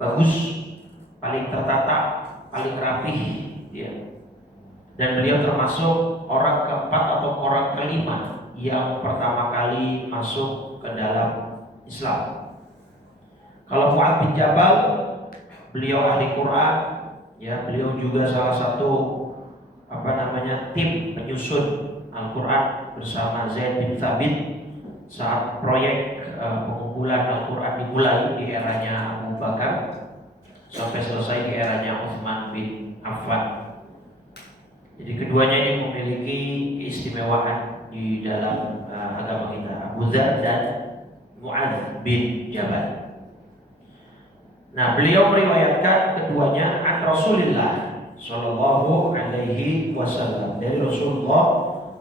bagus, paling tertata, paling rapih, ya. Dan beliau termasuk orang keempat atau orang kelima yang pertama kali masuk ke dalam Islam. Kalau Mu'adz bin Jabal, beliau ahli Quran, ya, beliau juga salah satu tim penyusun Al-Quran bersama Zaid bin Thabit saat proyek pengumpulan Al-Quran dimulai di eranya Abu Bakar sampai selesai di eranya Utsman bin Affan. Jadi keduanya ini memiliki keistimewaan di dalam agama kita, Abu Dzar dan Mu'adz bin Jabal. Nah, beliau meriwayatkan keduanya an Rasulillah Shallallahu Alaihi Wasallam, dari Rasulullah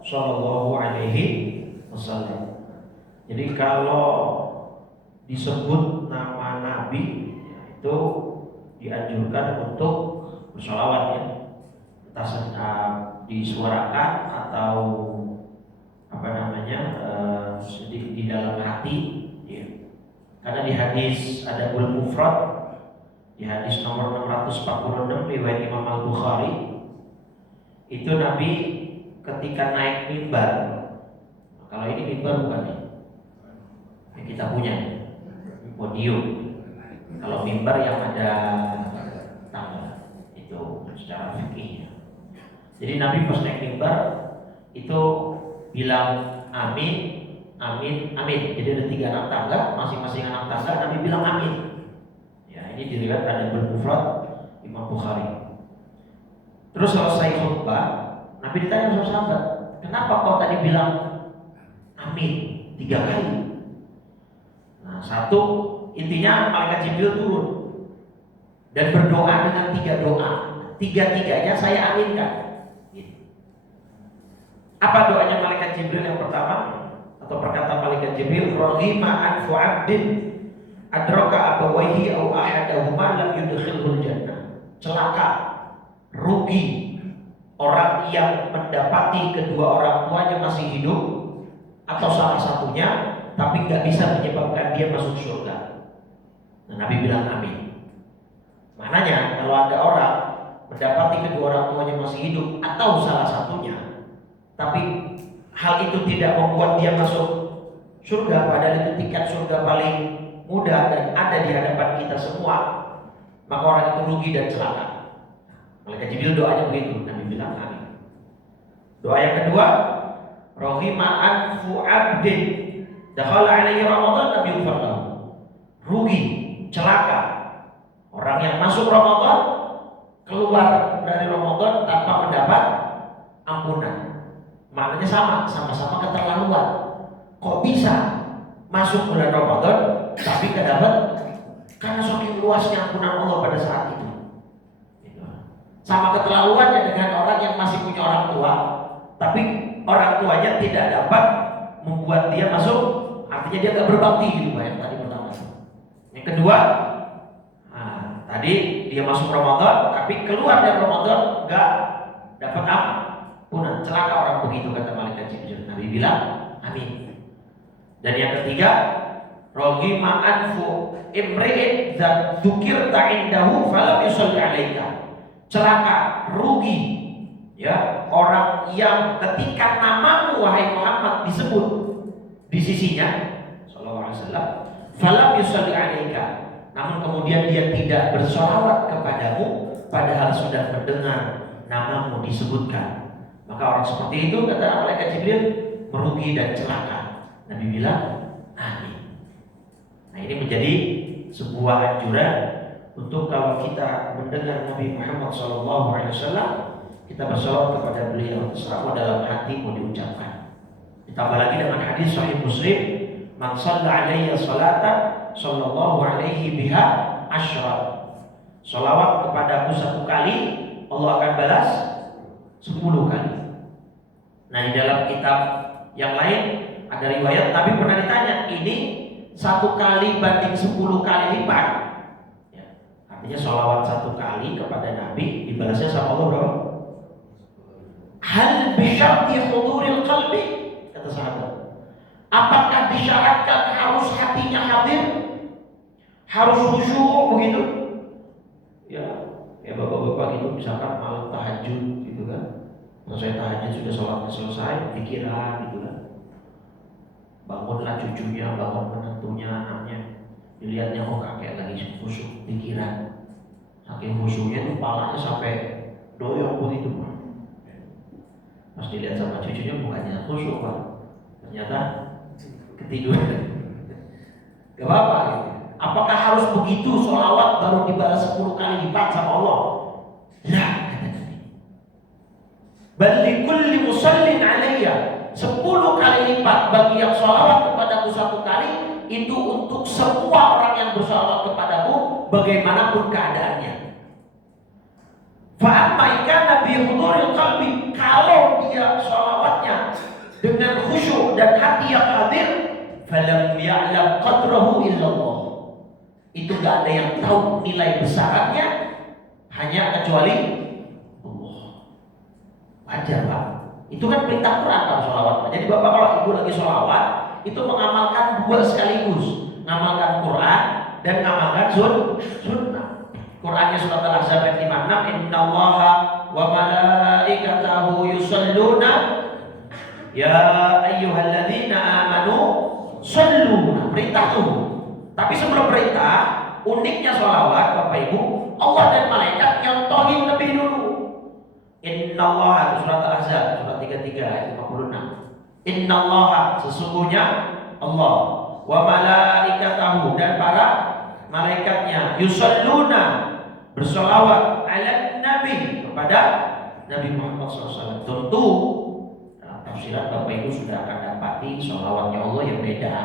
Shallallahu Alaihi Wasallam. Jadi kalau disebut nama Nabi, itu dianjurkan untuk bersolawat, ya, entah disuarakan atau di dalam hati, ya. Karena di hadis Adabul Mufrad, di hadis nomor 646 riwayat Imam Al-Bukhari, itu Nabi ketika naik mimbar, kalau ini mimbar bukan ya? Yang kita punya podium. Kalau mimbar yang ada tangga, itu secara fikih. Jadi Nabi pas naik mimbar itu bilang amin, amin, amin. Jadi ada 3 anak tangga, masing-masing anak tangga Nabi bilang amin. Ini diriwayat Adabul Mufrad Imam Bukhari. Terus selesai khutbah, Nabi ditanya sama sahabat, kenapa kau tadi bilang amin 3 kali? Nah, satu, intinya malaikat Jibril turun dan berdoa dengan 3 doa. 3-tiganya saya aminkan. Apa doanya malaikat Jibril yang pertama? Atau perkataan malaikat Jibril, raghima anfu 'abdin adraka abawaihi au ahadahuma lam yudkhilhul jannah. Celaka, rugi orang yang mendapati kedua orang tuanya masih hidup atau salah satunya tapi nggak bisa menyebabkan dia masuk surga. Nah, Nabi bilang amin. Maknanya kalau ada orang mendapati kedua orang tuanya masih hidup atau salah satunya, tapi hal itu tidak membuat dia masuk surga, padahal itu tingkat surga paling mudah dan ada di hadapan kita semua, maka orang itu rugi dan celaka. Malaikat Jibril doanya begitu, Nabi bilang amin. Doa yang kedua, rohima anfu abdin dakhala alaihi Ramadan lam yughfar lahu. Rugi, celaka orang yang masuk Ramadan, keluar dari Ramadan tanpa mendapat ampunan. Maknanya sama-sama keterlaluan. Kok bisa masuk bulan Ramadan tapi tidak dapat? Karena saking luasnya ampunan Allah pada saat itu. Sama keterlaluannya dengan orang yang masih punya orang tua, tapi orang tuanya tidak dapat membuat dia masuk, artinya dia gak berbakti gitu, yang tadi pertama. Yang kedua, tadi dia masuk Ramadan, tapi keluar dari Ramadan gak dapat ampunan. Celaka orang begitu, kata malaikat Jibril. Nabi bilang amin. Dan yang ketiga, roghima anfu imri'in dzukirta indahu falam yusalli 'alaika. Celaka, rugi, ya, orang yang ketika namamu wahai Muhammad disebut di sisinya sallallahu alaihi wasallam, falam yusalli 'alaika, namun kemudian dia tidak bersolawat kepadamu padahal sudah mendengar namamu disebutkan, maka orang seperti itu, kata malaikat Jibril, merugi dan celaka. Nabi bilang amin. Nah, ini menjadi sebuah anjuran untuk kalau kita mendengar Nabi Muhammad SAW, kita bersolawat kepada beliau, terserah dalam hati mau diucapkan. Ditambah lagi dengan hadis Sahih Muslim, man shalla alayya salatan sallallahu alaihi biha asyra. Salawat kepadaku 1 kali, Allah akan balas 10 kali. Nah, di dalam kitab yang lain ada riwayat Nabi pernah ditanya, ini 1 kali banding 10 kali lipat, ya, artinya sholawat 1 kali kepada Nabi dibalasnya sama Allah berapa? Hal bisyarti huduril qalbi, kata sahabat, apakah disyaratkan harus hatinya hadir, harus khusyuk begitu? Ya, ya bapak-bapak gitu misalkan malam tahajud gitu kan. Selesai tahajud sudah sholatnya selesai, pikiran gitu kan. Bangunlah cucunya, bangun menantunya, anaknya. Dilihatnya kok kakek lagi khusyuk pikiran. Saking khusyuknya itu palanya sampai doyong begitu Pak. Pas dilihat sama cucunya bukannya khusyuk Pak, ternyata ketiduran. Gak apa-apa gitu. Apakah harus begitu sholawat baru dibalas 10 kali lipat sama Allah? Lah, kata Nabi. Bal likulli musallin alayya 10 kali lipat bagi yang sholawat kepadaku 1 kali, itu untuk semua orang yang bersholawat kepadaku bagaimanapun keadaannya. Fa'amma kana bi huduril qalbi, kalau dia sholawatnya dengan khusyuk dan hati yang hadir, falam ya'lam qadrahu illallah, itu gak ada yang tahu nilai besarannya hanya kecuali Allah. Wajar Pak, itu kan perintah Quran kalau sholawat. Jadi Bapak kalau Ibu lagi sholawat itu mengamalkan 2 sekaligus, mengamalkan Quran dan mengamalkan sunnah. Qurannya surat Al-Ahzab ayat 56, innallaha wa malaikatahu yusalluna ya ayyuhalladzina amanu sallu. Nah, perintah tuh. Tapi sebelum perintah, uniknya sholawat Bapak Ibu, Allah dan malaikat nyontohin lebih dulu. Innallaha, surat Al-Ahzab surat 33 ayat 56. Innallaha, sesungguhnya Allah, wa malaikatahu, dan para malaikatnya, yusalluna, bersolawat ala nabi, kepada Nabi Muhammad SAW. Tentu dalam tafsiran Bapak Ibu sudah akan dapati solawatnya Allah yang beda.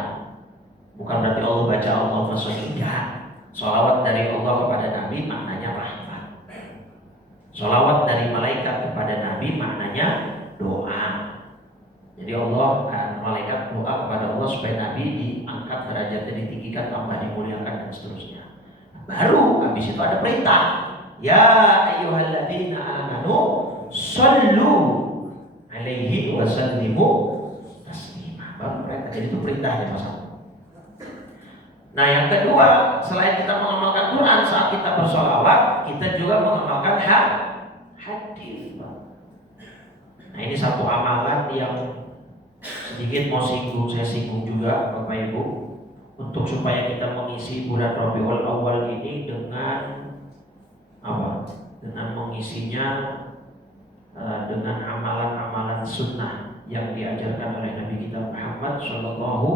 Bukan berarti Allah baca Allah tidak. Solawat dari Allah kepada Nabi maknanya rahmat. Solawat dari malaikat kepada Nabi maknanya doa. Jadi Allah, malaikat doa kepada Allah supaya Nabi diangkat derajatnya, ditinggikan, tambah dimuliakan dan seterusnya. Baru habis itu ada perintah. Ya ayyuhalladzina amanu sallu alaihi wa sallimu taslima. Baru perintah. Jadi itu perintahnya Mas. Nah yang kedua, selain kita mengamalkan Quran saat kita bersolawat, kita juga mengamalkan hadis. Nah ini satu amalan yang sedikit mau singgung, saya singgung juga Bapak Ibu, untuk supaya kita mengisi bulan Rabiul Awal ini dengan apa? Dengan mengisinya dengan amalan-amalan sunnah yang diajarkan oleh Nabi kita Muhammad Shallallahu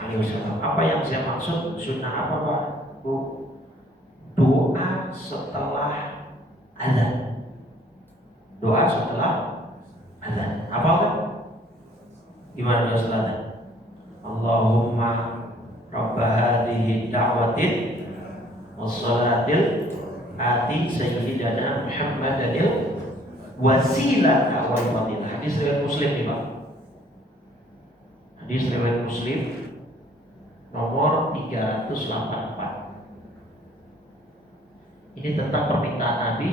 Alaihi Wasallam. Apa yang saya maksud sunnah apa Pak? Bu? Doa setelah azan. Doa setelah azan. Apa kan? Gimana doa setelah azan? Allahumma Rabb hadhihi da'watin wassalatil ati sayyidina Muhammadil wasilah wal fadilah. Hadis riwayat Muslim nih Pak. Hadis riwayat Muslim nomor 384. Ini tentang permintaan Nabi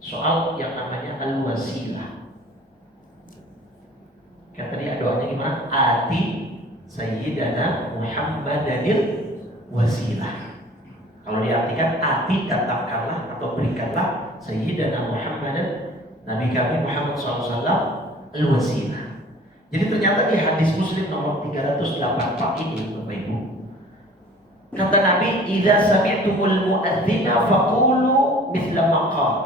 soal yang namanya al-wasilah. Kata dia doanya gimana? Ati sayyidina Muhammadil wasilah. Kalau diartikan ati, datangkanlah atau berikanlah sayyidina Muhammadan, Nabi kami Muhammad SAW, al-wasilah. Jadi ternyata di hadis Muslim nomor 384 ini Bapak Ibu, kata Nabi, idza sami'tumul mu'adzina faqulu mithla ma qala.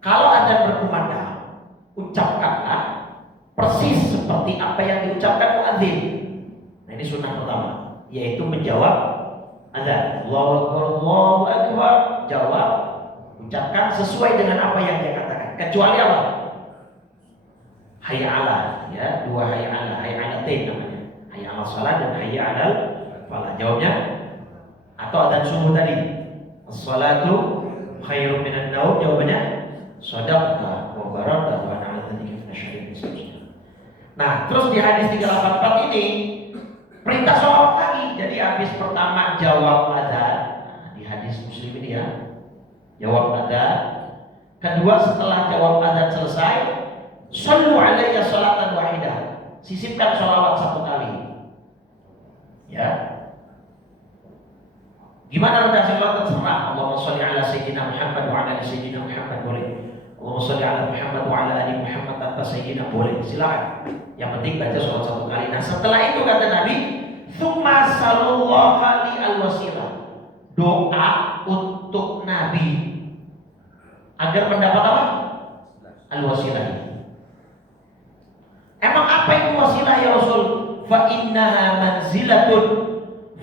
Kalau adzan berkumandang, ucapkanlah persis seperti apa yang diucapkan muadzin. Nah ini sunnah pertama, yaitu menjawab adzan. Allahu Akbar, Allahu Akbar, jawab, ucapkan sesuai dengan apa yang dia katakan. Kecuali apa? Hayya 'ala, ya, 2 hayya 'ala, hayya 'alatain namanya. Hayya 'ala shalah dan hayya 'alal falah. Jawabnya atau adzan subuh tadi, as-salatu khairum minan naum, jawabannya shadaqta wa barakta wa ana 'ala dzalika minasyahidin. Nah, terus di hadis 384 ini perintah sholawat lagi. Jadi habis pertama jawab adzan, di hadis Muslim ini ya, jawab adzan. Kedua setelah jawab adzan selesai, shollu alayya sholatan wahidah, sisipkan sholawat 1 kali. Ya. Gimana redaksi sholat terserah. Allahumma sholli ala sayyidina Muhammad wa ala ali sayyidina Muhammad boleh. Allahumma sholli ala Muhammad wa ala ali Muhammad tanpa sayyidina boleh. Silakan. Yang penting baca sholat satu kali. Nah setelah itu kata Nabi, tsumma sallallahu li al-wasilah. Doa untuk Nabi agar mendapat apa? Al-wasilah. Emang apa itu wasilah ya Rasul? Fa innaha manzilatun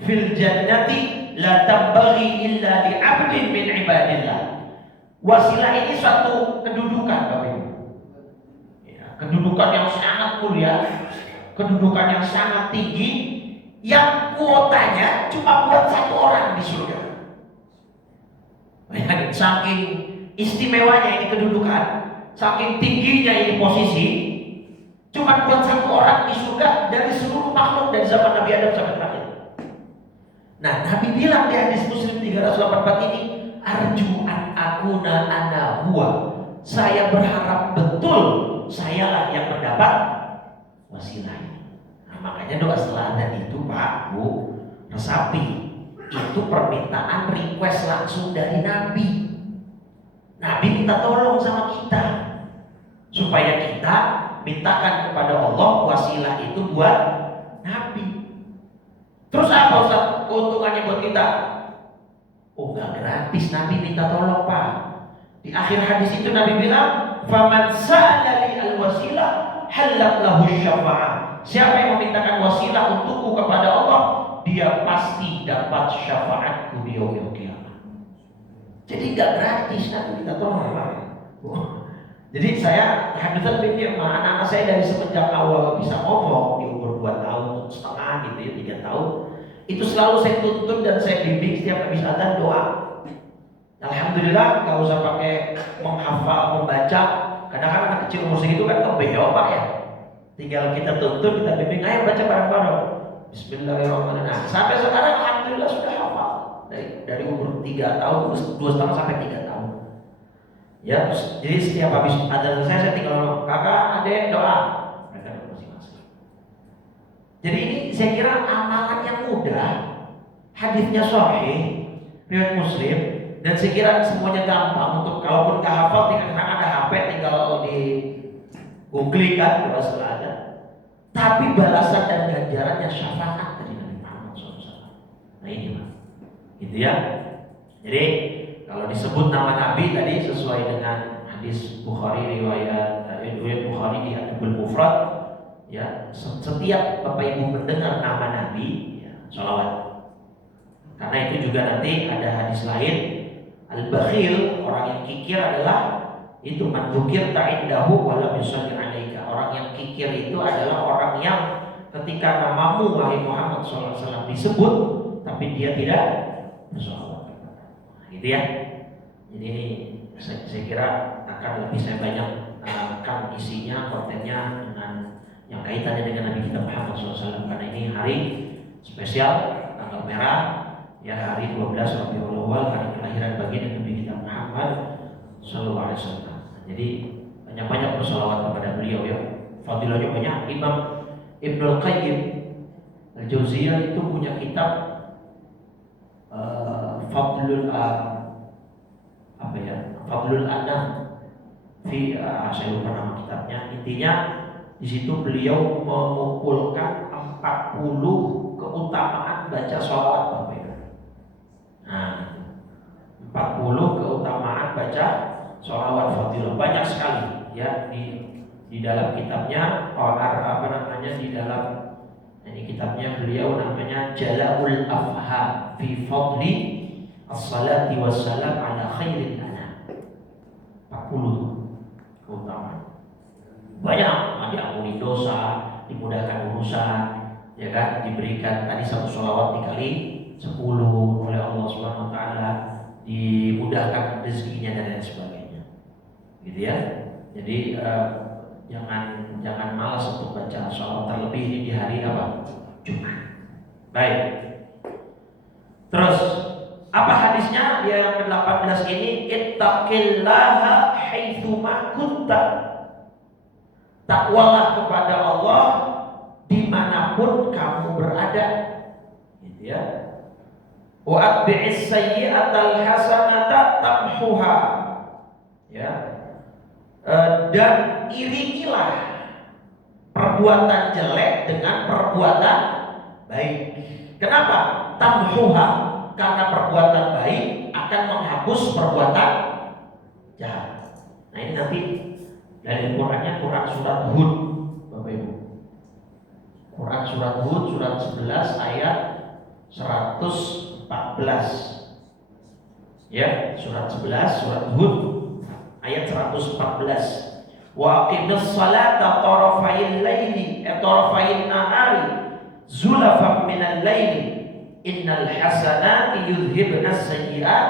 fil jannati la tambaghi illa li 'abdin min ibadillah. Wasilah ini suatu kedudukan Bapak Ibu. Ya, kedudukan yang sangat mulia, kedudukan yang sangat tinggi, yang kuotanya cuma buat satu orang di surga. Bayangin, saking istimewanya ini kedudukan, saking tingginya ini posisi, cuma buat satu orang di surga dari seluruh makhluk dari zaman Nabi Adam sampai terakhir. Nah, Nabi bilang di hadis Muslim 384 ini, arju an akuna ana huwa. Saya berharap betul sayalah yang mendapat wasilah. Nah, makanya doa setelah azan itu Pak, Bu, resapi. Itu permintaan request langsung dari Nabi. Nabi minta tolong sama kita supaya kita mintakan kepada Allah wasilah itu buat Nabi. Terus apa Ustaz keuntungannya buat kita? Oh enggak gratis, Nabi minta tolong Pak. Di akhir hadis itu Nabi bilang, "Faman sa'ala li al-wasilah halal lahu syafa'ah." Siapa yang memintakan wasilah untukku kepada Allah, dia pasti dapat syafaatku di yaumil qiyamah. Jadi enggak gratis, Nabi minta tolong Pak. Jadi saya hadisan pikir anak-anak saya dari semenjak awal bisa ngomong di umur 2 tahun setengah gitu ya, 3 tahun, itu selalu saya tuntun dan saya bimbing setiap habis azan doa. Alhamdulillah nggak usah pakai menghafal, membaca. Kadang kan anak kecil umur segitu kan kebeo Pak ya. Tinggal kita tuntun, kita bimbing, ayo baca bareng-bareng. Bismillahirrahmanirrahim. Nah, sampai sekarang alhamdulillah sudah hafal dari umur 3 tahun, 2,5 sampai 3 tahun. Ya, jadi setiap habis azan selesai saya tinggal kakak, adek doa. Mereka doa masing-masing. Jadi ini saya kira amalan yang mudah, hadisnya sahih, riwayat Muslim, dan saya kira semuanya gampang untuk kalaupun nggak hafal tinggal ada HP tinggal di googling kan doa setelah azan. Tapi balasan dan ganjarannya syafaat dari Nabi Muhammad SAW. Nah ini Pak, gitu ya. Jadi kalau disebut nama Nabi tadi sesuai dengan hadis Bukhari riwayat Bukhari di Adabul Mufrad, ya setiap Bapak Ibu mendengar nama Nabi, ya, sholawat. Karena itu juga nanti ada hadis lain, al-bakhil, orang yang kikir adalah itu man dzukir ta'indahu wa lam yusalli 'alaika. Orang yang kikir itu adalah orang yang ketika namamu wahai Muhammad SAW disebut tapi dia tidak bersolawat. Gitu ya. Jadi ini saya kira akan lebih saya banyak akan isinya, kontennya dengan yang kaitannya dengan Nabi kita Muhammad SAW, karena ini hari spesial, tanggal merah, ya hari 12 Rabiul Awal, hari kelahiran baginda Nabi kita Muhammad SAW. Jadi banyak-banyak bersolawat kepada beliau ya. Fadilahnya banyak. Imam Ibnul Qayyim Al-Jauziyah itu punya kitab Fadlul Anam fi saya lupa nama kitabnya. Intinya di situ beliau mengumpulkan 40 keutamaan baca sholawat Bapak Ibu. Nah, 40 keutamaan baca sholawat fadilah banyak sekali ya di dalam kitabnya di dalam ini kitabnya beliau namanya Jala'ul Afham fi Fadli As-salati wassalam ala khairil anam. 40 keutamaan. Banyak, diampuni dosa, dimudahkan urusan, ya kan, diberikan tadi satu sholawat dikali 10 oleh Allah Subhanahu wa taala, dimudahkan rezekinya dan lain sebagainya. Gitu ya. Jadi jangan malas untuk baca sholawat, terlebih ini di hari apa? Jumat. Baik. Terus apa hadisnya yang ke-18 ini? Ittaqillaha haitsuma kunta. Takwalah kepada Allah dimanapun kamu berada. Gitu ya. Wa atbi'is sayyi'atal hasanata tamhuha. Ya. Dan iringilah perbuatan jelek dengan perbuatan baik. Kenapa? Tamhuha, karena perbuatan baik akan menghapus perbuatan jahat. Nah ini nanti dari Qurannya Quran surat Hud, Bapak Ibu. Quran surat Hud surat 11 ayat 114. Ya, surat 11 surat Hud ayat 114. Wa aqimis salata tarafayil laili tarafayil nahari zulafan minal laili innal hasanati yudhibnas sayyi'at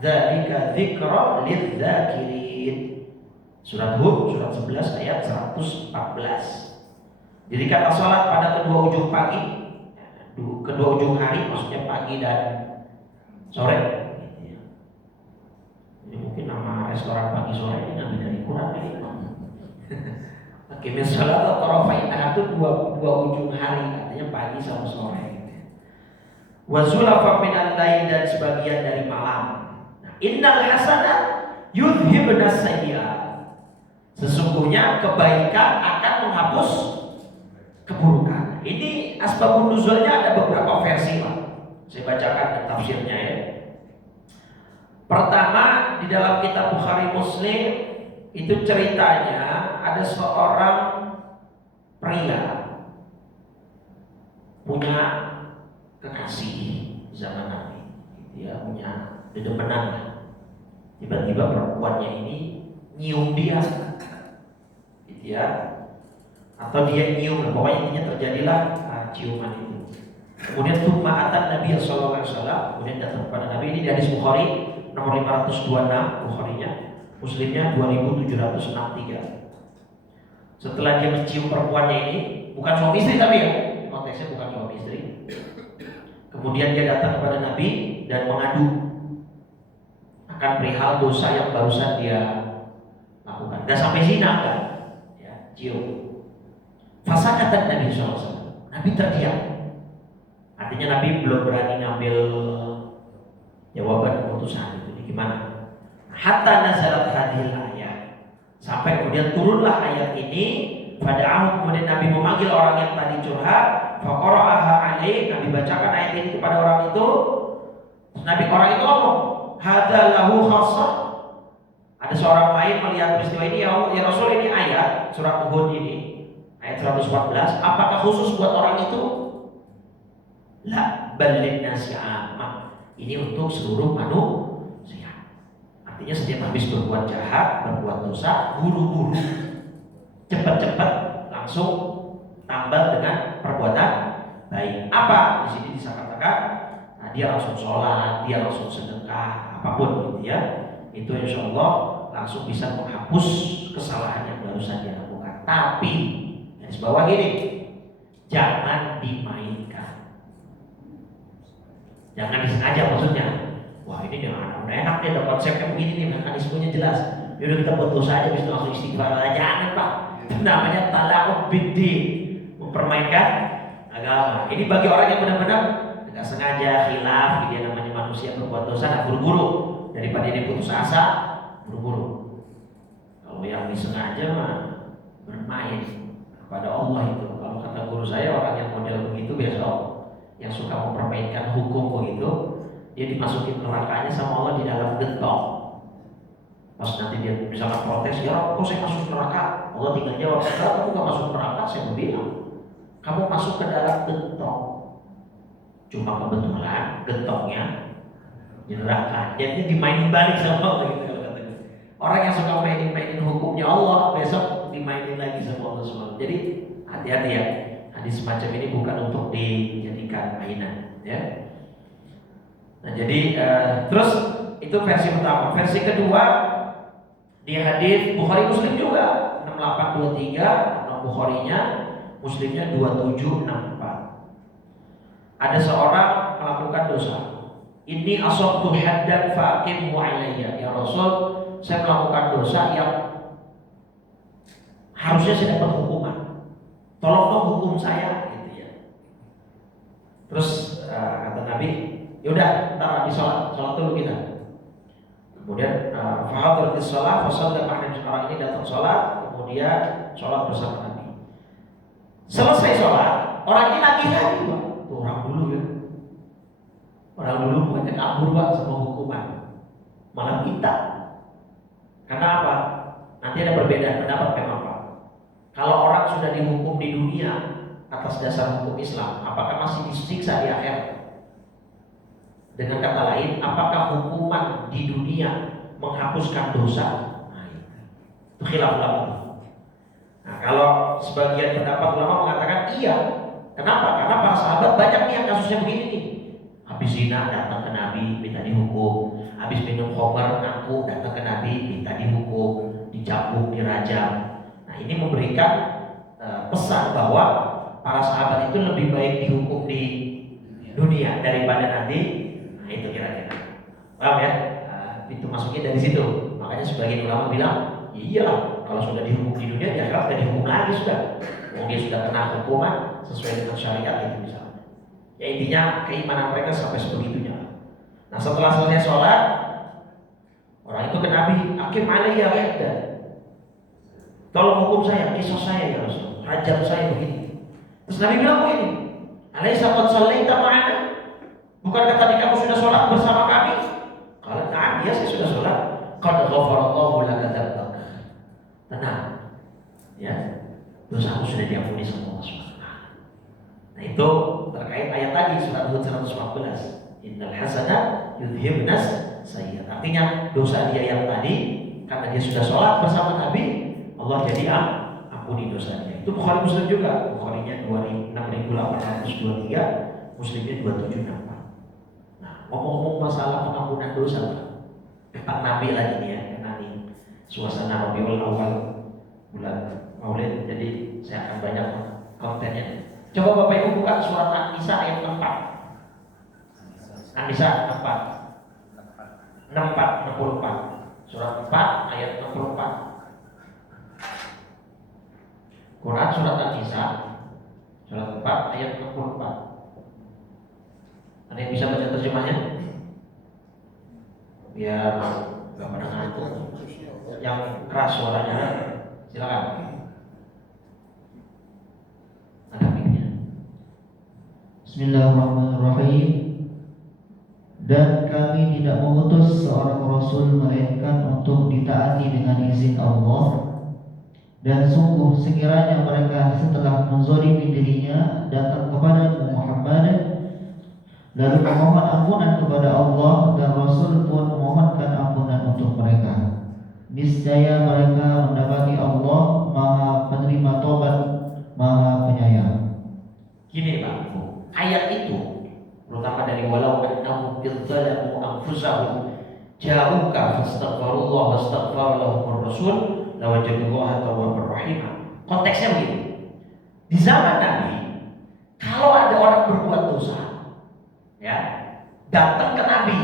dzalika dzikra lidzakirin. Surat Hud surat 11 ayat 114. Dirikanlah salat pada kedua ujung pagi, kedua ujung hari, maksudnya pagi dan sore. Ini mungkin nama restoran pagi sore ini ngambil dari Quran ini. Aqimis salata tarafain nahar itu dua ujung hari, artinya pagi sama sore. Wa zulafan minal lail, dan sebagian dari malam. Nah, innal hasanat yudhibnas sayyi'at. Sesungguhnya kebaikan akan menghapus keburukan. Ini asbabun nuzulnya ada beberapa versi lah. Saya bacakan tafsirnya ya. Pertama, di dalam kitab Bukhari Muslim itu ceritanya ada seorang pria punya kekasih zaman Nabi. Dia punya dedemenan. Tiba-tiba perempuannya ini nyium dia, gitu ya. Atau dia nyium, pokoknya intinya terjadilah ciuman itu. Kemudian tumma'atan Nabi sallallahu alaihi wasallam, kemudian datang kepada Nabi. Ini di hadis Bukhari nomor 526 Bukharinya, Muslimnya 2763. Setelah dia mencium perempuannya ini, bukan suami istri tapi ya, konteksnya bukan suami istri. Kemudian dia datang kepada Nabi dan mengadu akan perihal dosa yang barusan dia lakukan. Gak sampai zina kan? Ya, cium. Fasakatan Nabi SAW. Nabi terdiam. Artinya Nabi belum berani ngambil jawaban keputusan itu. Gimana? Hatta nazalat hadhil ayat. Sampai kemudian turunlah ayat ini. Fada'ahu, kemudian Nabi memanggil orang yang tadi curhat. Faqara'aha alaih. Nabi bacakan ayat ini kepada orang itu. Nabi orang itu ngomong, hadza lahu khassah. Ada seorang lain melihat peristiwa ini, ya Rasul, ini ayat surat Hud ini ayat 114, apakah khusus buat orang itu? La, balin nasi ammah. Ini untuk seluruh manusia. Artinya setiap habis berbuat jahat, berbuat dosa, buru-buru, cepat-cepat langsung tambal dengan perbuatan baik. Apa? Di sini disangkakan, nah, dia langsung sholat, dia langsung sedekah, apapun gitu ya. Itu insya Allah langsung bisa menghapus kesalahan yang barusan dia lakukan. Tapi garis bawah ini, jangan dimainkan, jangan disengaja. Maksudnya, wah ini udah enak deh, udah konsepnya begini nih, mekanismenya jelas. Yaudah kita putus aja, bisa langsung istighfar aja. Jangan Pak, itu namanya tala'ub biddin, mempermainkan agama. Ini bagi orang yang benar-benar tidak sengaja, khilaf, dia namanya manusia berbuat dosa, nah buru-buru. Daripada dia putus asa, buru-buru. Kalau yang disengaja mah bermain kepada Allah itu. Kalau kata guru saya, orang yang model begitu besok, yang suka mempermainkan hukum begitu, dia dimasukin nerakanya sama Allah di dalam gentong. Pas nanti dia misalkan protes, ya kok saya masuk neraka? Allah tinggal jawab, kalau kamu gak masuk neraka, saya mau bilang, kamu masuk ke dalam gentong. Cuma kebetulan gentongnya di neraka, jadi dimainin balik sama Allah gitu. Orang yang suka mainin hukumnya Allah, besok dimainin lagi sama Allah SWT. Jadi hati-hati ya, hadis semacam ini bukan untuk dijadikan mainan ya. Nah jadi terus itu versi pertama. Versi kedua di hadis Bukhari Muslim juga 6823, nomor Bukharinya, Muslimnya 2764. Ada seorang melakukan dosa. Ini asabtu haddan faqimhu alayya. Ya Rasul, saya melakukan dosa yang harusnya saya dapat hukuman. Tolong dong hukum saya, gitu ya. Terus kata Nabi, Yaudah, ntar di sholat dulu kita. Kemudian fahadaratis sholat, fasalda ma'na, orang ini datang sholat, kemudian sholat bersama Nabi. Selesai sholat, orang ini nagih lagi, Pak. Tuh orang dulu ya. Orang dulu bukannya kabur, Pak, sama hukuman, malah minta. Karena apa? Nanti ada perbedaan pendapat memang, Pak. Kalau orang sudah dihukum di dunia atas dasar hukum Islam, apakah masih disiksa di akhirat? Dengan kata lain, apakah hukuman di dunia menghapuskan dosa? Nah, itu khilaf ulama. Nah, kalau sebagian pendapat ulama mengatakan iya. Kenapa? Karena para sahabat banyak nih yang kasusnya begini nih. Habis zina datang ke Nabi minta dihukum, habis minum khamr ngaku datang ke Nabi minta dihukum, dicambuk, dirajam. Nah, ini memberikan pesan bahwa para sahabat itu lebih baik dihukum di dunia daripada nanti. Nah, itu kira-kira. Paham ya? Itu masuknya dari situ. Makanya sebagian ulama bilang, iyalah kalau sudah dihukum di dunia, dia akan dihukum lagi sudah. Oh, dia sudah kena hukuman sesuai dengan syariat itu misalnya. Ya intinya keimanan mereka sampai sebegitunya. Nah, setelah selesai sholat, orang itu ke Nabi, hakim alayya hadda. Tolong hukum saya, kisah saya ya Rasul, rajam saya begini. Terus Nabi bilang begini, alaysa qad shallaita ma'ana? Bukankah tadi kamu sudah sholat bersama kami? Kalau na'am, ya saya sudah sholat. Qad ghafarallahu laka dzambak. Tenang, ya, dosamu sudah diampuni sama Allah SWT. Nah, itu terkait ayat tadi surat Hud 114. Innal hasanat yudhibnas sayyi'at. Artinya dosa dia yang tadi, karena dia sudah sholat bersama Nabi, Allah jadi ampuni dosanya. Itu Bukhari Muslim juga. Bukharinya 6823, Muslimnya 2764. Ngomong-ngomong masalah pengampunan dosa, tentang Nabi lagi nih ya, karena nih suasana Rabiul Awal, bulan Maulid, jadi saya akan banyak kontennya. Coba Bapak Ibu buka surat An-Nisa ayat 4. An-Nisa 64. Surat 4 ayat 64. Quran surat An-Nisa surat 4 ayat 64. Ada yang bisa baca terjemahnya? Biar nggak pada ngantuk. Yang keras suaranya, silakan. Ada mic-nya. Bismillahirrahmanirrahim. Dan kami tidak mengutus seorang rasul melainkan untuk ditaati dengan izin Allah. Dan sungguh sekiranya mereka setelah menzalimi dirinya datang kepada Muhammad, lalu memohon ampunan kepada Allah, dan Rasul pun memohonkan ampunan untuk mereka, niscaya mereka mendapati Allah Maha Penerima Taubat, Maha Penyayang. Gini Pak Ibu, ayat itu terutama dari walau annahum idzalamu anfusahum ja'uka fastaghfirullah wastaghfara lahumur rasul lawajadullaha tawwabur rahim. Konteksnya begini. Di zaman Nabi, kalau ada orang berbuat dosa, ya, datang ke Nabi,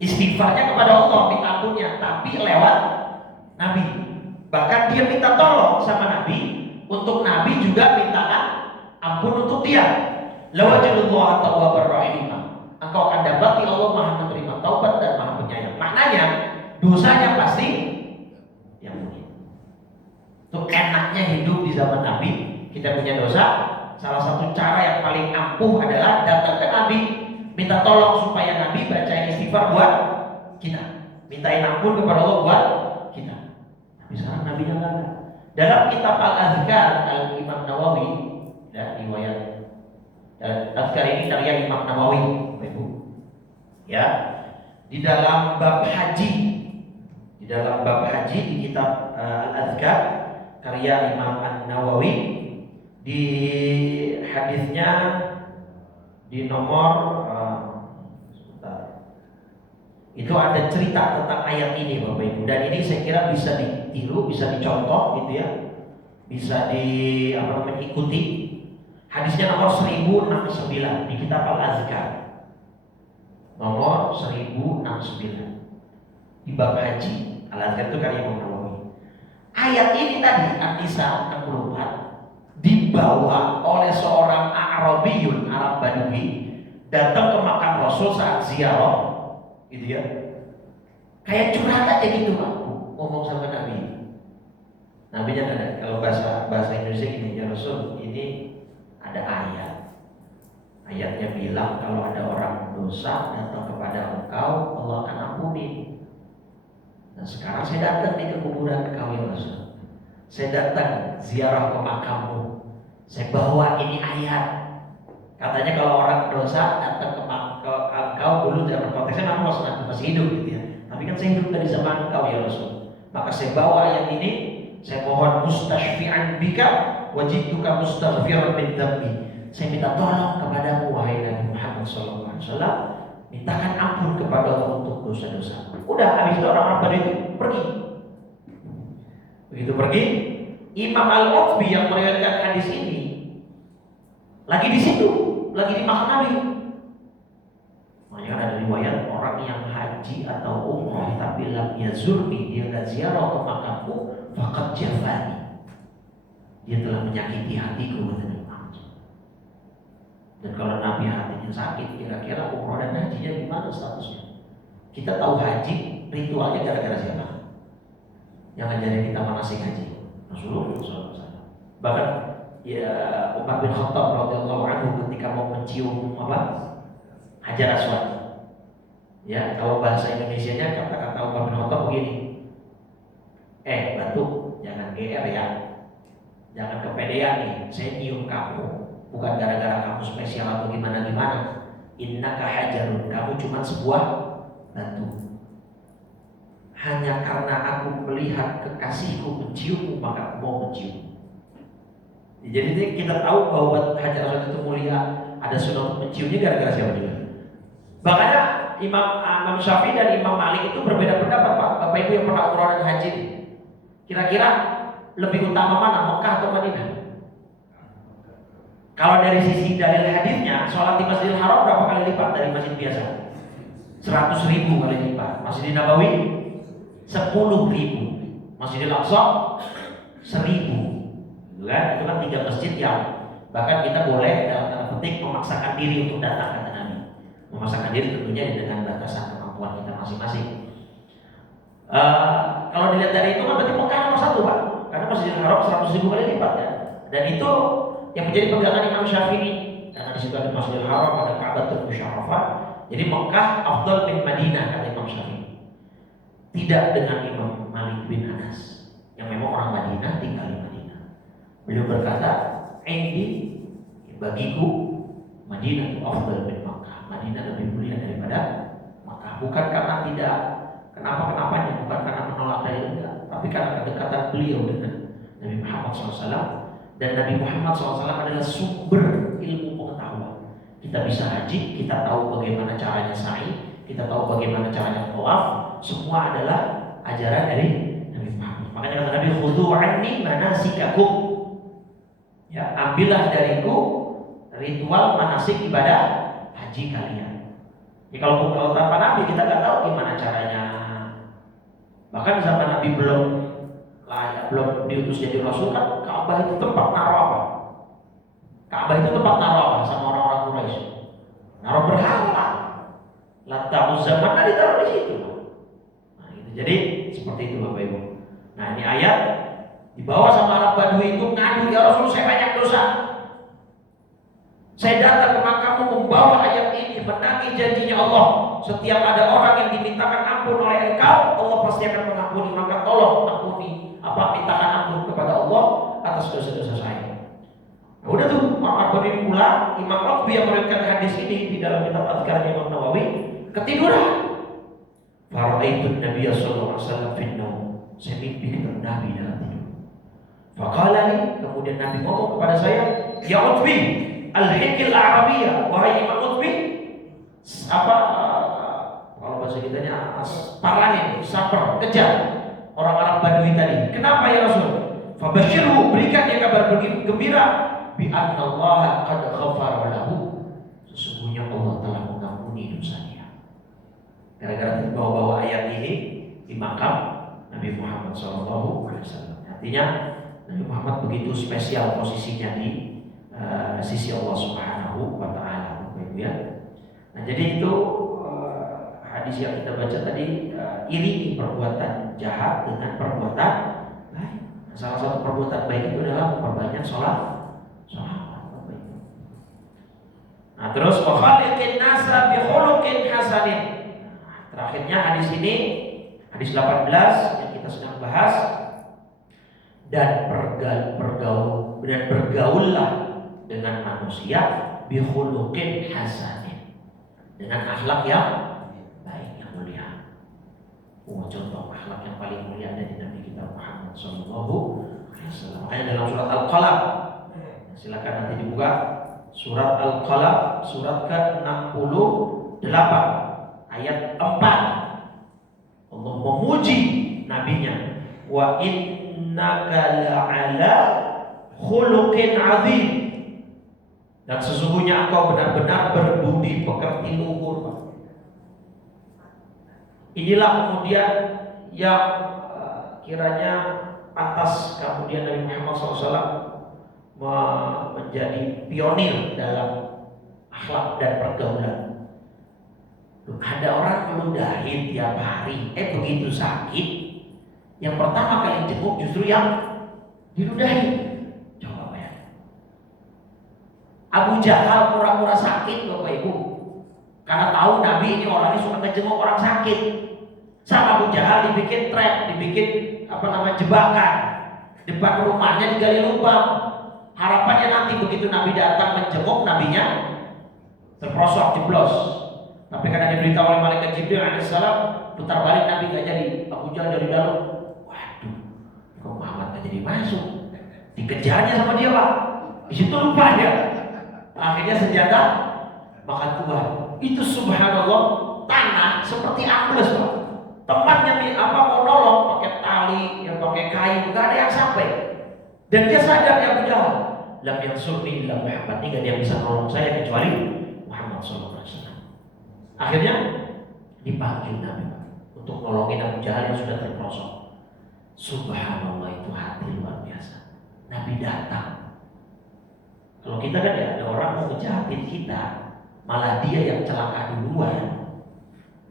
istighfarnya kepada Allah, minta ampunnya, tapi lewat Nabi. Bahkan dia minta tolong sama Nabi, untuk Nabi juga mintakan ampun untuk dia. Lawajadullaha tawwabur rahim. Engkau akan dapati Allah Maha menerima taubat dan Maha penyayang. Maknanya dosanya pasti diampuni. Itu enaknya hidup di zaman Nabi. Kita punya dosa, salah satu cara yang paling ampuh adalah datang ke Nabi, minta tolong supaya Nabi bacain istighfar buat kita, mintain ampun kepada Allah buat kita. Tapi sekarang Nabi yang nggak ada. Dalam kitab Al-Azkar Al-Imam Nawawi, dan riwayat Azkar ini karya Imam Nawawi, Ibu. Ya, di dalam bab haji, di kitab Al-Azkar karya Imam An-Nawawi, di hadisnya di nomor itu ada cerita tentang ayat ini Bapak Ibu, dan ini saya kira bisa ditiru, bisa dicontoh gitu ya, bisa diikuti. Hadisnya nomor 1069 di kitab Al-Azkar, nomor 1069 di bab haji. Al-Azkar itu karya Imam Nawawi. Ayat ini tadi An-Nisa 64 dibawa oleh seorang Arabiyun, Arab Badui, datang ke makam Rasul saat ziarah, gitu ya. Kayak curhat aja gitu Pak, ngomong sama Nabi. Nabinya ada, kalau bahasa Indonesia gini, ya Rasul, ini ada ayat. Ayatnya bilang kalau ada orang dosa datang kepada engkau, Allah akan ampuni. Nah sekarang saya datang nih ke kuburan engkau ya Rasul. Saya datang ziarah ke makammu. Saya bawa ini ayat. Katanya kalau orang dosa datang ke engkau dulu zaman konteksnya memang masih hidup gitu ya. Tapi kan saya hidup dari zaman engkau ya Rasul. Maka saya bawa ayat ini. Saya mohon mustashfi'an bika wajituka mustaghfiran min dzambi. Saya minta tolong kepadamu wahai Nabi Muhammad SAW, mintakan ampun kepada Allah untuk dosa-dosa. Udah, habis itu orang-orang pada itu pergi. Begitu pergi, Imam Al-Qurtubi yang meriwayatkan hadis ini lagi di situ, lagi di makam Nabi. Makanya ada riwayat orang yang haji atau umrah tapi lam yazurni, dia nggak ziarah ke makamku, faqad jafani. Dia telah menyakiti hatiku, kata Muhammad. Dan kalau Nabi hatinya sakit, kira-kira umrah dan hajinya gimana statusnya? Kita tahu haji ritualnya gara-gara siapa? Yang ngajarin kita manasik haji, Rasulullah SAW. Bahkan ya Umar bin Khattab radhiyallahu anhu ketika mau mencium Hajar Aswad. Ya, kalau bahasa Indonesianya kata-kata Umar bin Khattab begini. Batu, jangan GR ya. Jangan kepedean nih. Saya nyium kamu bukan gara-gara kamu spesial atau gimana-gimana. Innaka hajarun, kamu cuma sebuah batu. Hanya karena aku melihat kekasihku menciummu, maka aku mau mencium. Jadi kita tahu bahwa Hajar Aswad itu mulia, ada sunnah menciumnya gara-gara siapa juga. Makanya Imam Syafi'i dan Imam Malik itu berbeda pendapat Pak. Bapak Ibu yang pernah umrah dan haji, kira-kira lebih utama mana, Mekah atau Madinah? Kalau dari sisi dalil hadisnya, sholat di Masjidil Haram berapa kali lipat dari masjid biasa? 100.000 kali lipat. Masjidil Nabawi 10.000. Masjidil Aqsa 1.000. Itu kan 3 masjid yang bahkan kita boleh dalam tanda petik memaksakan diri untuk datang, kata Nabi. Memaksakan diri tentunya dengan batasan kemampuan kita masing-masing. Kalau dilihat dari itu kan berarti Mekah nomor 1 Pak, karena Masjidil Haram 100.000 kali lipat ya. Dan itu yang menjadi pegangan Imam Syafi'i, karena di situ ada Masjidil Haram, ada Ka'batul Musyarrafah. Jadi Mekah afdal min Madinah, kata Imam Syafi'i. Tidak dengan Imam Malik bin Anas yang memang orang Madinah, tinggal di Madinah. Beliau berkata, "Indi, bagiku Madinah itu afdal min Mekah. Madinah lebih mulia daripada Mekah. Bukan karena tidak kenapa-kenapanya, bukan karena menolak dari enggak, tapi karena kedekatan beliau dengan Nabi Muhammad SAW. Dan Nabi Muhammad SAW adalah sumber ilmu pengetahuan. Kita bisa haji, kita tahu bagaimana caranya sa'i, kita tahu bagaimana caranya tawaf. Semua adalah ajaran dari Nabi Muhammad. Makanya kata Nabi, khudhu anni manasikakum. Ya, ambillah dariku ritual manasik ibadah haji kalian. Ya, kalau tanpa Nabi kita nggak tahu gimana caranya. Bahkan zaman Nabi belum diutus jadi Rasul kan, Ka'bah itu tempat naruh apa? Ka'bah itu tempat naruh apa sama orang-orang Quraisy? Naruh berhala. Latta Uzzaman ditaruh di situ. Nah, gitu. Jadi seperti itu Bapak Ibu. Nah ini ayat dibawa sama Arab Badui itu ngadu, ya Rasul saya banyak dosa. Saya datang ke makammu membawa ayat ini, menagih janjinya Allah. Setiap ada orang yang dimintakan ampun oleh engkau, Allah pasti akan mengampuni. Maka tolong ampuni, mintakan ampun kepada Allah atas dosa-dosa saya. Nah, udah tuh orang Badui pulang. Imam Qurtubi yang meriwayatkan hadis ini di dalam kitab Adhkar Imam Nawawi ketiduran. Fara'aitun Nabiya sallallahu alaihi wasallam fi naum. Saya mimpi ketemu Nabi dalam tidur. Faqala li, kemudian Nabi ngomong kepada saya, "Ya Qurtubi, al-hikil Arabiyah, wahai Imam Qurtubi, kalau bahasa kitanya parangin, saper, kejar orang Arab Badui tadi. Kenapa ya Rasul? Fabashirhu, berikan dia kabar gembira bi anna Allah qad ghafara lahu. Sesungguhnya Allah telah mengampuni dosanya." Gara-gara bawa-bawa ayat ini di makam Nabi Muhammad SAW. Artinya Nabi Muhammad begitu spesial posisinya di sisi Allah Subhanahu wa Ta'ala. Ya. Nah, jadi itu hadis yang kita baca tadi, iringi perbuatan jahat dengan perbuatan baik. Nah, salah satu perbuatan baik itu adalah memperbanyak sholat. Nah, terus wa khaliqin nasa bi khuluqin hasanin. Nah, terakhirnya hadis ini, hadis 18 yang kita sedang bahas, dan bergaullah dengan manusia bi khuluqin hasanin, dengan akhlak yang baik, yang mulia. Contoh akhlak yang paling mulia dari Nabi kita Muhammad sallallahu alaihi wasallam. Makanya dalam surat Al-Qalam, silakan nanti dibuka surat Al-Qalam, surat ke-68 ayat 4. Allah memuji nabinya, wa innaka la'ala khuluqin azim, dan sesungguhnya engkau benar-benar berbudi pekerti luhur. Inilah kemudian yang kiranya pantas kemudian Nabi Muhammad SAW menjadi pionir dalam akhlak dan pergaulan. Ada orang meludahi tiap hari, begitu sakit, yang pertama kali jenguk justru yang diludahi. Coba bayangkan. Abu Jahal pura-pura sakit, Bapak Ibu, karena tahu Nabi ini orangnya suka ngejenguk orang sakit. Sama Abu Jahal dibikin trap, dibikin jebakan. Depan rumahnya digali lubang. Harapannya nanti begitu Nabi datang menjenguk, nabinya terprosok, jeblos. Tapi karena diberitahu oleh malaikat Jibril alaihissalam, putar balik, Nabi gak jadi. Abu Jahal dari dalam, waduh, kok Muhammad gak jadi masuk? Dikejarnya sama dia, Pak. Di situ lupa dia. Akhirnya senjata makan tuan. Itu subhanallah, tanah seperti ambles, Pak. Tempatnya mau nolong pakai tali, yang pakai kayu, gak ada yang sampai. Dan dia sadar, ya Abu Jahal, lam yansurni illa Muhammad, ini gak ada yang bisa nolong saya kecuali Muhammad SAW. Akhirnya dipanggil Nabi untuk nolongin Abu Jahal yang sudah terperosok. Subhanallah, itu hati luar biasa. Nabi datang. Kalau kita kan ya ada orang mau ngejahatin kita, malah dia yang celaka duluan.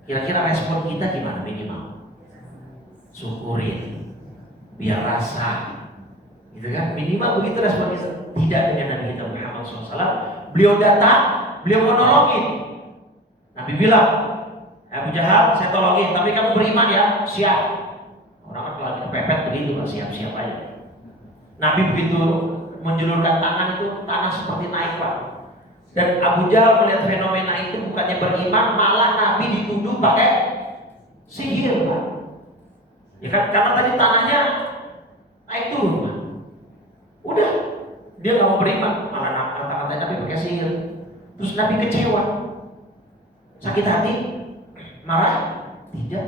Kira-kira respon kita gimana minimal? Syukurin, biar rasa, gitu kan? Minimal begitu respon kita. Tidak dengan Nabi kita Muhammad SAW. Beliau datang, beliau mau nolongin. Nabi bilang, Abu Jahal, saya tolongin, tapi kamu beriman ya, siap. Orang kan lagi kepepet begitu, siap-siap aja. Nabi begitu menjulurkan tangan, itu tanah seperti naik, Pak. Dan Abu Jahal melihat fenomena itu, bukannya beriman, malah Nabi dituduh pakai sihir, Pak. Ya kan, karena tadi tanahnya naik turun, Pak. Udah, dia nggak mau beriman, malah kata-kata Nabi pakai sihir. Terus Nabi kecewa, sakit hati, marah, tidak.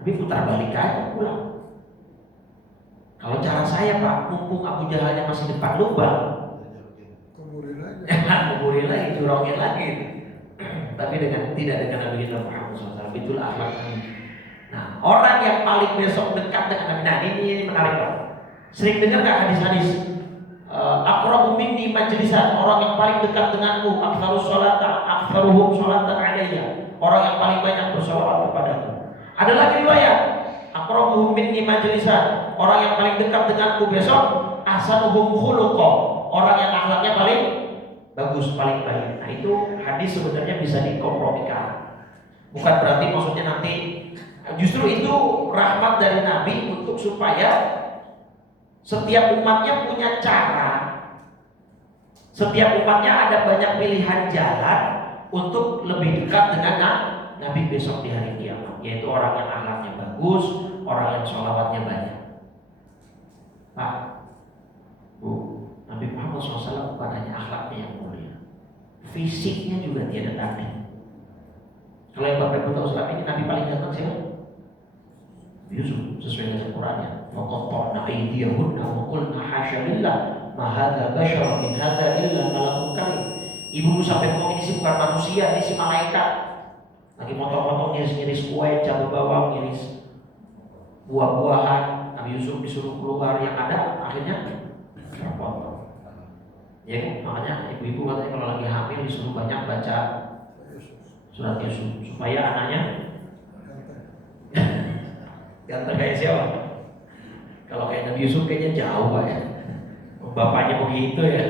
Nabi putar balik aja, pulang. Kalau cara saya, Pak, mumpung Abu Jahalnya masih depan lubang, kuburin lagi, curongin lagi. Tapi tidak dengan Nabi kita Muhammad SAW. Itulah akhlaknya. Nah, orang yang paling besok dekat dengan Nabi. Nah, ini menarik, Pak. Sering dengar nggak hadis-hadis? Aqrabu minni majlisan, orang yang paling dekat denganku, aktsaruhum sholatan alayya, orang yang paling banyak bersolawat kepadaku. Ada lagi riwayat, aqrabu minni majlisan, orang yang paling dekat denganku besok, ahsanuhum khuluqa, orang yang akhlaknya paling bagus, paling baik. Nah, itu hadis sebenarnya bisa dikompromikan. Bukan berarti maksudnya nanti, justru itu rahmat dari Nabi untuk supaya setiap umatnya punya cara, setiap umatnya ada banyak pilihan jalan untuk lebih dekat dengan Nabi besok di hari kiamat, yaitu orang yang akhlaknya bagus, orang yang sholawatnya banyak. Pak, Bu, Nabi Muhammad SAW bukan hanya akhlaknya yang mulia, fisiknya juga tiada tanding. Kalau yang Bapak Ibu tahu selama ini Nabi paling ganteng siapa? Yusuf, sesuai dengan Qurannya. Faqatta'na aydiyahunna wa qulna hasya lillah ma hadza basyarun in hadza illa malakun karim. Ibu sampai ngomong ini sih bukan manusia, ini si malaikat. Lagi motong-motong ngiris-ngiris kue, cabai bawang, ngiris buah-buahan. Nabi Yusuf disuruh keluar, yang ada akhirnya terpotong. Ya kan? Makanya ibu-ibu katanya kalau lagi hamil disuruh banyak baca Surat Yusuf supaya anaknya ganteng kayak siapa? Kalau kayak Nabi Yusuf kayaknya jauh Pak ya. Bapaknya begitu ya.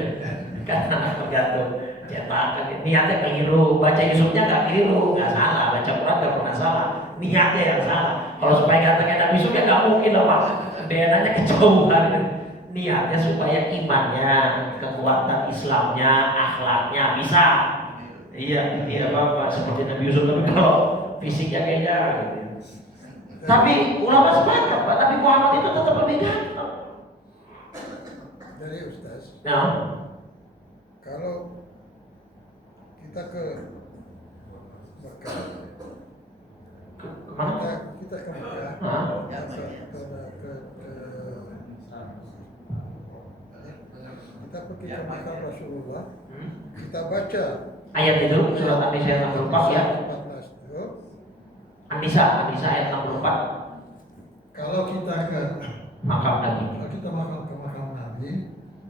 Kan anak tergantung cetakan. Niatnya keliru. Baca Yusufnya nggak keliru, nggak salah. Baca Quran nggak pernah salah. Niatnya yang salah. Kalau supaya ganteng kayak Nabi Yusuf ya nggak mungkin lah Pak. DNA-nya kejauhan. Niatnya supaya imannya, kekuatan Islamnya, akhlaknya bisa. Iya, iya Pak, seperti Nabi Yusuf. Tapi kalau fisiknya kayaknya gitu. Tapi ulama sepakat Pak, Nabi Muhammad itu tetap lebih ganteng. Jadi Ustaz, Nah, kalau kita ke Mekah, mana? kita ke Mekah, Hah? kita pergi ke makam Rasulullah, Hmm? kita baca Ayat itu surat An-Nisa ayat 64 ya. 14 itu. An-Nisa ayat 64. Kalau kita ke Makam Nabi. Kalau kita makan ke makam Nabi,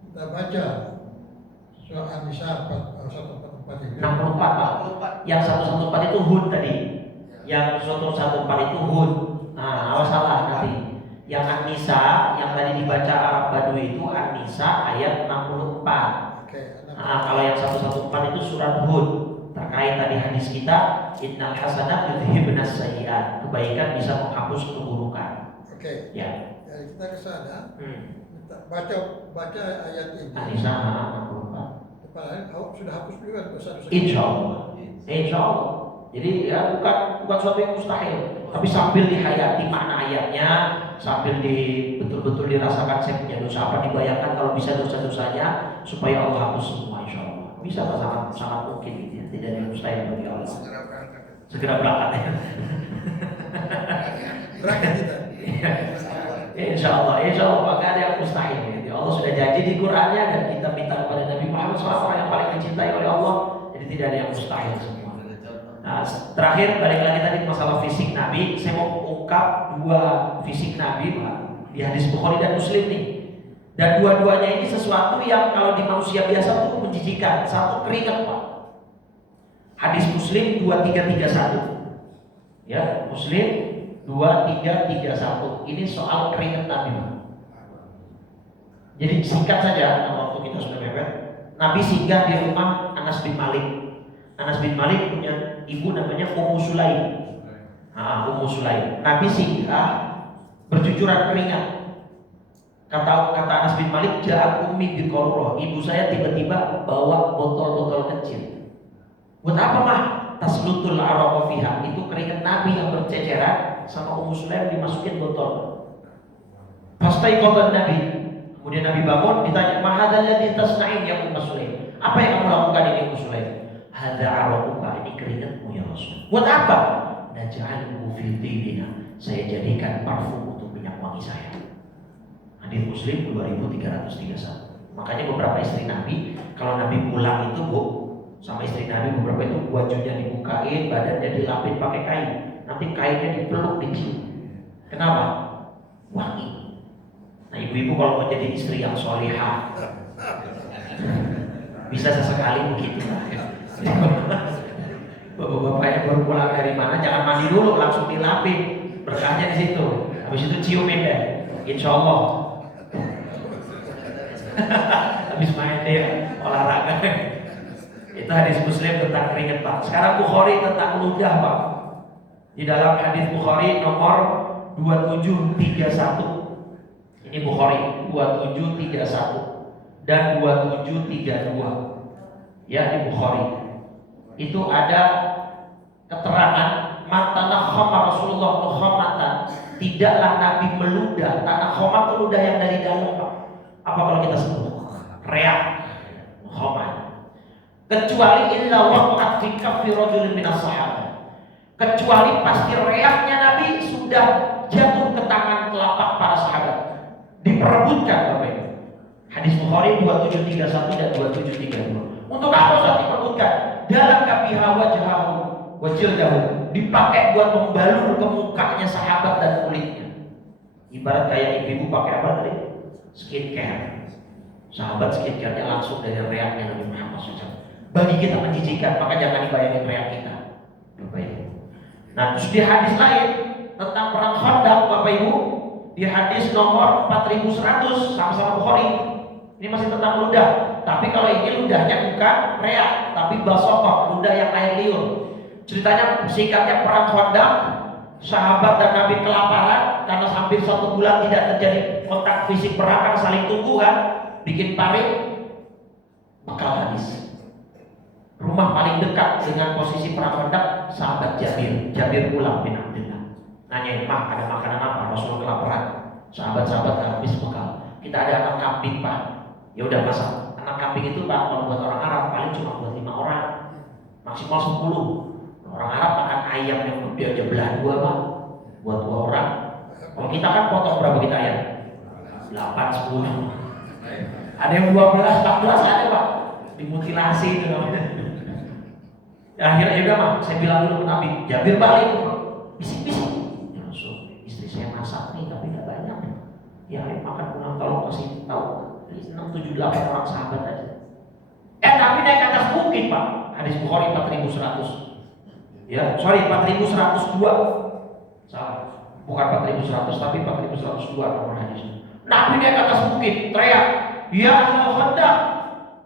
kita baca surah An-Nisa 144 ini. 64 Pak. Yang 114 itu Hud tadi. Yang 114 itu Hud. Nah, awas salah nanti. Yang An-Nisa yang tadi dibaca Arab Badui itu An-Nisa ayat 64. Oke, Nah, kalau yang 114 itu surat Hud. Terkait tadi hadis kita, innal hasanat yudhibnas sayyi'at. Kebaikan bisa menghapus keburukan. Oke. Ya. Jadi kita ke sana, kita baca ayat ini. An-Nisa 64. Padahal sudah hapus juga dosa-dosa. Insya Allah. Insya Allah. Jadi ya bukan suatu yang mustahil, tapi sambil dihayati makna ayatnya, sambil betul-betul dirasakan saya punya dosa apa, dibayangkan kalau bisa dosa-dosanya supaya Allah hapus semua. Insya Allah bisa, sangat mungkin gitu ya. Tidak ada yang mustahil bagi Allah. Segera berangkat ya. Berangkat kita. Insya Allah maka ada yang mustahil. Ya. Allah sudah janji di Qurannya dan kita minta kepada Nabi Muhammad SAW yang paling dicintai oleh Allah. Jadi tidak ada yang mustahil semua. Nah, terakhir balik lagi tadi masalah fisik Nabi. Saya mau ungkap dua fisik Nabi Pak, di hadis Bukhari dan Muslim nih. Dan dua-duanya ini sesuatu yang kalau di manusia biasa tuh menjijikan. Satu keringat Pak. Hadis Muslim 2331. Ya, Muslim 2331. Ini soal keringat Nabi Pak. Jadi singkat saja, waktu kita sudah mepet. Nabi singgah di rumah Anas bin Malik. Anas bin Malik punya ibu namanya Ummu Sulaim. Ummu Sulaim. Nabi singgah bercucuran keringat. Kata Anas bin Malik, ja'at ummi biqarrah. Ibu saya tiba-tiba bawa botol-botol kecil. Buat apa mah? Taslutul araqa fiha. Itu keringat Nabi yang berceceran, sama Ummu Sulaim dimasukin botol. Fastaiqadha Nabi. Kemudian Nabi bangun, ditanya, "Ma hadzal ladzi tasna'in ya Ummu Sulaim?" Apa yang kamu lakukan ini Ummu Sulaim? Hadza araquka, ini keringatmu ya Rasul. Buat apa? Naj'aluhu fi tibina. Saya jadikan parfum untuk minyak wangi saya. Hadis Muslim 2331. Makanya beberapa istri Nabi, kalau Nabi pulang itu Bu, sama istri Nabi beberapa itu bajunya dibukain, badannya dilapin pakai kain. Nanti kainnya dipeluk, dicium. Kenapa? Wangi. Nah, ibu-ibu kalau mau jadi istri yang solehah, bisa sesekali begitu lah. Bapak-bapak yang baru pulang dari mana, jangan mandi dulu, langsung dilapin. Berkahnya di situ. Habis itu ciumin deh. Insya Allah. Habis main dia olahraga. Itu hadis Muslim tentang keringat Pak. Sekarang Bukhari tentang ludah Pak. Di dalam hadis Bukhari nomor 2731. Ini Bukhari 2731 dan 2732. Ya, di Bukhari. Itu ada keterangan matana khama Rasulullah nukhamatan. Tidaklah Nabi meludah. Tanah khama itu ludah yang dari dalam Pak. Apa kalau kita sebut reak khama. Kecuali illa waqat fi kaffi rajulin minas sahabat. Kecuali pasti reaknya Nabi sudah jatuh ke tangan telapak para sahabat. Diperebutkan Bapak Ibu. Hadis Bukhari 2731 dan 2732. Untuk apa saat diperebutkan? Dalam kafiha wajhahu wajildahu, dipakai buat membalur ke mukanya sahabat dan kulitnya. Ibarat kayak ibu-ibu pakai apa tadi? Skincare. Sahabat skincare-nya langsung dari reaknya Nabi Muhammad SAW. Bagi kita menjijikan, maka jangan dibayangin reak kita. Bapak Ibu. Nah, terus di hadis lain tentang perang Khandaq, Bapak Ibu, di hadis nomor 4100 sama-sama Bukhari. Ini masih tentang ludah. Tapi kalau ini ludahnya bukan reak, tapi basokok, ludah yang air liur. Ceritanya singkatnya perang Khandaq, sahabat dan Nabi kelaparan karena hampir 1 bulan tidak terjadi kontak fisik perang, kan saling tunggu kan, bikin parit, bekal hadis. Rumah paling dekat dengan posisi perang Khandaq sahabat Jabir pulang bin Abdullah. Nanya, Pak, ada makanan apa? Rasul kelaparan. Sahabat-sahabat habis bekal. Kita ada anak kambing, Pak. Ya udah masak. Anak kambing itu, Pak, kalau buat orang Arab paling cuma buat 5 orang, maksimal 10. Orang Arab makan ayam yang gede aja belah 2, Pak, buat 2 orang. Kalau kita kan potong berapa kita ayam? 8, 10. Ada yang 12, 14 ada, Pak. Dimutilasi itu namanya. Akhirnya juga mah, saya bilang dulu ke Nabi, Jabir balik, bisik-bisik. Ya Rasul, istri saya masak nih, tapi tidak banyak. Ya ayo makan pulang, tolong kasih tahu 6, 7, 8 orang sahabat aja. Nabi naik ke atas bukit, Pak. Hadis Bukhari 4100. Ya, sorry 4102. Salah. Bukan 4100 tapi 4102 nomor hadisnya. Nabi naik ke atas bukit, teriak, "Ya ahlul Khandaq."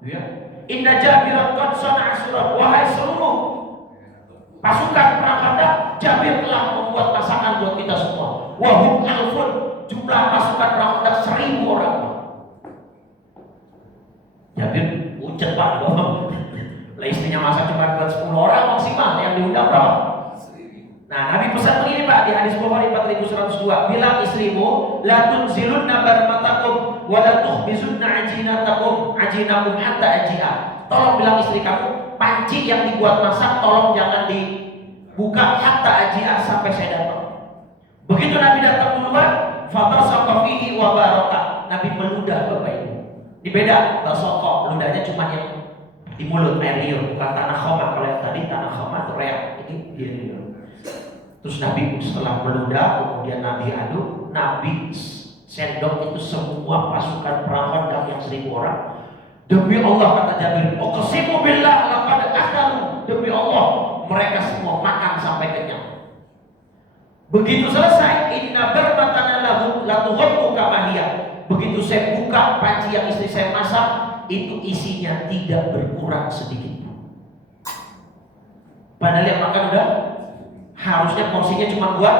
Ya. Inna Jabiran qad sana'a surat, wahai seluruh pasukan perang Khandaq, Jabir telah membuat masakan buat kita semua. Wa hum alfun, jumlah pasukan perang Khandaq 1000 orang. Jabir ucet, Pak, bohong. Lah istrinya masak cuma buat 10 orang maksimal, yang diundang berapa? Nah, Nabi pesan begini, Pak, di hadis Bukhari 4102, bilang istrimu, la tunzilunna barmatakum wa la tukhbizunna ajinakum hatta ajiha. Tolong bilang istri kamu, panci yang dibuat masak tolong jangan dibuka hatta ajiha, sampai saya datang. Begitu Nabi datang duluan, fabasaqa fihi wa baraka. Nabi meludah, Bapak Ibu. Ini beda, basaqa, ludahnya cuma yang di mulut, air liur, bukan tanah khomat. Kalau yang tadi tanah khomat reak, ini dia liur. Terus Nabi setelah meludah, kemudian Nabi aduk, Nabi sendok itu semua pasukan perang Khandaq yang 1000 orang. Demi Allah, kata Jabir, uqsimu billah laqad akalu. Demi Allah, mereka semua makan sampai kenyang. Begitu selesai, inna barmatana lahu latughmu kama hiya. Begitu saya buka panci yang istri saya masak, itu isinya tidak berkurang sedikit pun. Padahal yang makan udah harusnya porsinya cuma buat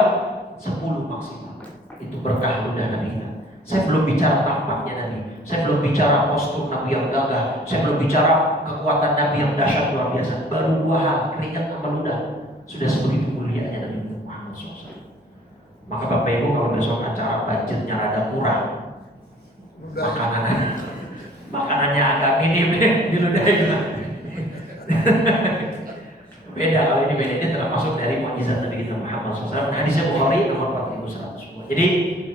10 maksimal. Itu berkah ludah Nabi. Saya belum bicara tampaknya Nabi, saya belum bicara postur Nabi yang gagah, saya belum bicara kekuatan Nabi yang dahsyat luar biasa. Baru 2 hal, keringat sama ludah, sudah sebegitu mulianya Nabi Muhammad SAW. Maka Bapak Ibu, kalau besok acara budgetnya ada kurang, makanannya agak minim di ludah itu. Beda, kalau ini beda, ini termasuk dari mukjizat Nabi kita Muhammad SAW. Hadisnya Bukhari nomor 4110. Jadi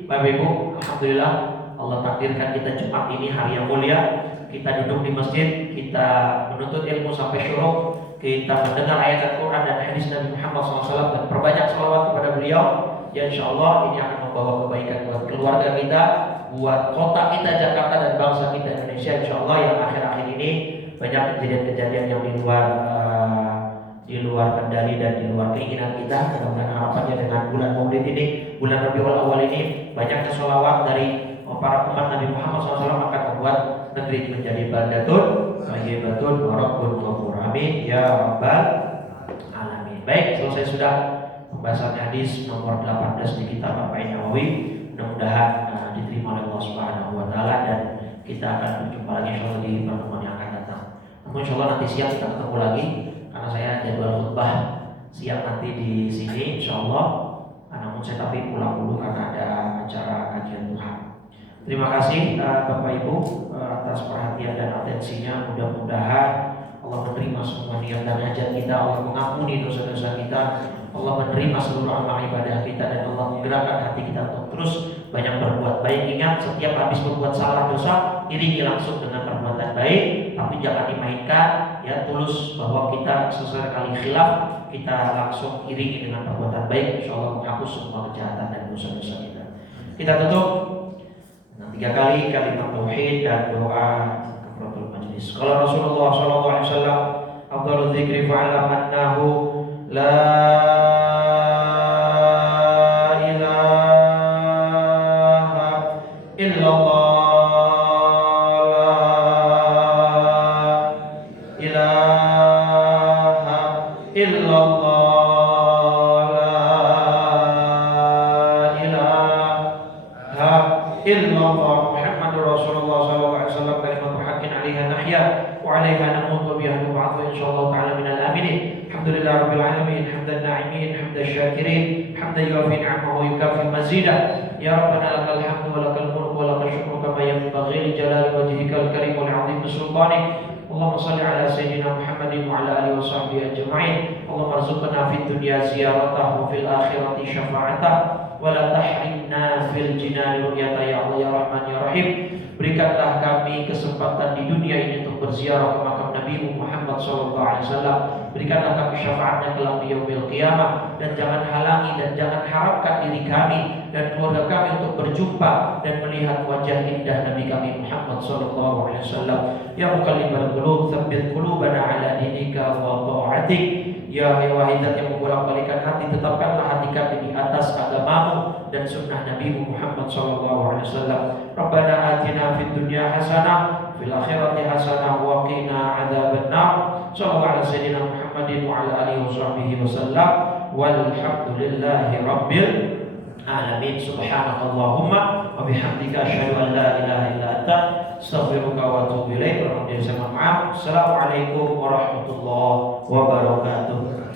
Bapak Ibu, alhamdulillah Allah takdirkan kita Jumat ini hari yang mulia. Kita duduk di masjid, kita menuntut ilmu sampai syuruk, kita mendengar ayat Al-Quran dan hadis Nabi Muhammad SAW, dan perbanyak salawat kepada beliau. Ya insya Allah ini akan membawa kebaikan buat keluarga kita, buat kota kita Jakarta dan bangsa kita Indonesia. Insya Allah yang akhir-akhir ini banyak kejadian-kejadian yang di luar kendali dan di luar keinginan kita. Mudah-mudahan harapannya dengan bulan Maulid ini, bulan Rabiul Awal ini, banyaknya sholawat dari para umat Nabi Muhammad SAW akan membuat negeri ini menjadi baldatun thayyibatun wa rabbun ghafur. Amin ya rabbal alamin. Baik, selesai sudah pembahasan hadis nomor 18 di kitab Arba'in Nawawi. Mudah-mudahan diterima oleh Allah Subhanahu wa taala, dan kita akan berjumpa lagi insyaallah di pertemuan yang akan datang. Namun insyaallah nanti siang kita ketemu lagi, karena saya jadwal khutbah siang nanti di sini insyaallah. Namun saya tapi pulang dulu karena ada acara kajian Tuhan. Terima kasih Bapak Ibu atas perhatian dan atensinya. Mudah-mudahan Allah menerima semua niat dan hajat kita, Allah mengampuni dosa-dosa kita, Allah menerima seluruh amal ibadah kita, dan Allah menggerakkan hati kita untuk terus banyak berbuat baik. Ingat, setiap habis berbuat salah dosa, iringi langsung dengan perbuatan baik, tapi jangan dimainkan. Ya, tulus bahwa kita sesekali khilaf, kita langsung iringi dengan perbuatan baik. Insya Allah menghapus semua kejahatan dan dosa-dosa kita. Kita tutup 3 kali kalimat tauhid dan doa kafaratul majlis. Kalau Rasulullah SAW, afdhalul dzikri fa'lam annahu La ilaha illallah. La ilaha illallah. La ilaha illallah. Muhammadur Rasulullah sallallahu alaihi wasallam. Kalimatu haqqin 'alaiha nahya wa 'alaiha namut wa biha nub'atsu insyaallah ta'ala minal aminin. Alhamdulillah rabbil alamin, hamdan na'imin, hamdan syakirin, hamdan yuwafi ni'amahu wa yukafi mazidah. Ya Rabbana lakal hamdu wa lakal mulku wa lakal syukru kama yanbaghi li jalali wajhikal karim wa li'azimi sultanik. Allahumma salli ala sayyidina Muhammadin wa ala alihi wa sahbihi ajma'in. Allahumma arzuqna fid dunya ziyaratahu wa fil akhirati syafa'atahu wa la tahrimna fil jinani ru'yata ya Allah ya Rahman ya Rahim. Berikanlah kami kesempatan di dunia ini untuk berziarah ke makam Nabi Muhammad SAW. Berikanlah kami syafaatnya kelak di yaumil qiyamah. Dan jangan halangi dan jangan harapkan diri kami dan keluarga kami untuk berjumpa dan melihat wajah indah Nabi kami Muhammad SAW. Ya muqallibal qulub, tsabbit qulubana ala dinika wa ta'atik. Ya wahid yang membolak-balikan hati, tetapkanlah hati kami di atas agamamu dan sunnah Nabi Muhammad SAW. Rabbana atina fid dunya hasanah fil akhirati hasanah wa qina adzabannar. Sallallahu alaihi sayyidina Muhammadin wa ala alihi washabbihi wasallam. Walhamdulillahi rabbil alamin. Subhanakallahumma wa bihamdika asyhadu an la ilaha illa anta astaghfiruka wa atubu ilaik. Assalamualaikum warahmatullahi wabarakatuh.